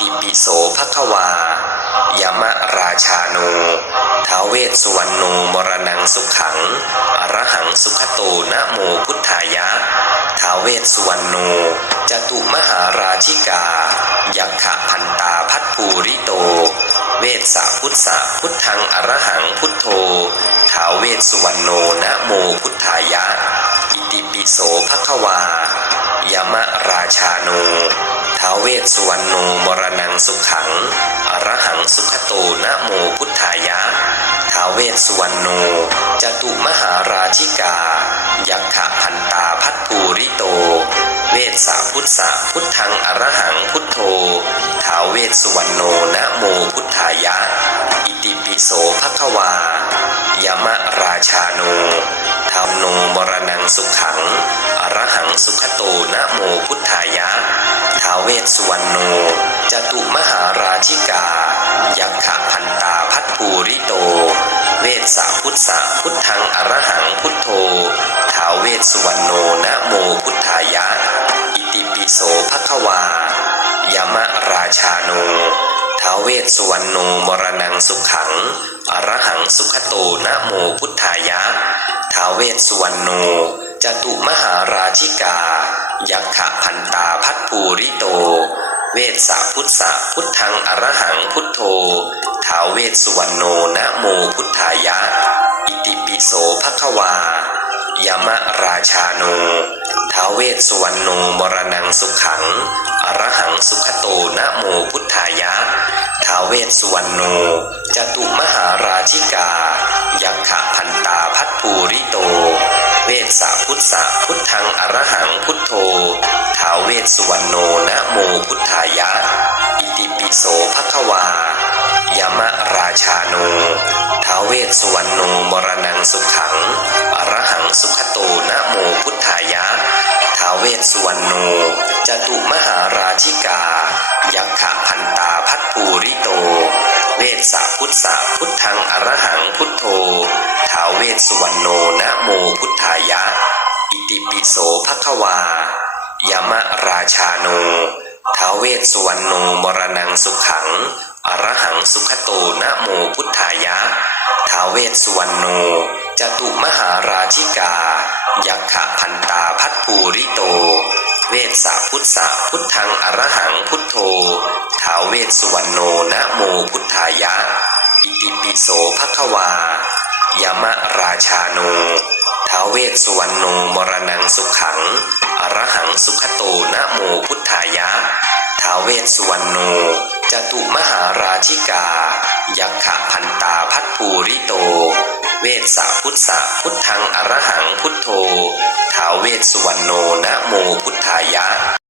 ติปิโสภควายมะราชานูท้าเวสสุวรรณูมรณังสุขัง อรหังสุขโตนะโมพุทธายะท้าเวสสุวรรณูจตุมหาราชิกา ยักขะพันตาพัทภูริโต เวสสะพุทธะพุทธังอรหังพุทโธท้าเวสสุวรรณโนนะโมพุทธายะ อิติปิโสภควายมะราชานู ท้าวเวสสุวรรณูมรณังสุขัง อรหังสุขโตนะโมพุทธายะ ท้าวเวสสุวรรณูจตุมหาราชิกา ยักขะพันตาพัทภูริโต เวสสะพุทธะพุทธังอรหังพุทโธ ท้าวเวสสุวรรณโนนะโมพุทธายะ อิติปิโสภควายามะราชานูธรรมโนมรณังสุขังอรหัง สุขโตนะโมพุทธายะท้าวเวสสุวรรณโนจตุมหาราชิกา ยักขะพันตาพัทภูริโต เวสสะพุทธะพุทธังอรหังพุทโธท้าวเวสสุวรรณโนนะโมพุทธายะ อิติปิโสภควายมะราชานูท้าวเวสสุวรรณูมรณังสุขัง อรหังสุขโตนะโมพุทธายะท้าวเวสสุวรรณู จตุมหาราชิกา ยักขะพันตาพัทภูริโต เวสสะพุทธะพุทธังอรหังพุทโธท้าวเวสสุวรรณโนนะโมพุทธายะ อิติปิโสภควายมะราชาโนท้าวเวสสุวรรณูมรณังสุขัง อรหังสุขโตนะโมพุทธายะท้าวเวสสุวรรณูจตุมหาราชิกา ยักขะพันตาพัทภูริโต เวสสะพุทธะพุทธังอรหังพุทโธท้าวเวสสุวรรณโนนะโมพุทธายะ อิติปิโสภควายมะราชาโนท้าวเวสสุวรรณูมรณังสุขัง อรหังสุขโตนะโมพุทธายะท้าวเวสสุวรรณูจตุมหาราชิกายักขะพันตาพัทภูริโต เวสสะพุทธะพุทธังอรหังพุทโธท้าเวสสุวรรณโนนะโมพุทธายะ อิติปิโสภควายมะราชาโนท้าเวสสุวรรณูมรณังสุขังอรหังสุขโตนะโมพุทธายะท้าเวสสุวรรณูจตุมหาราชิกา ยักขะพันตาพัทภูริโต เวสสะพุทธะพุทธังอรหังพุทโธท้าวเวสสุวรรณโนนะโมพุทธายะ อิติปิโสภควายามะราชาโนท้าวเวสสุวรรณูมรณังสุขัง อรหังสุขโตนะโมพุทธายะท้าวเวสสุวรรณูจตุมหาราชิกา ยักขะพันตาพัทภูริโต เวสสาพุทธะพุทธังอรหังพุทโธท้าวเวสสุวรรณโนนะโมพุทธายะ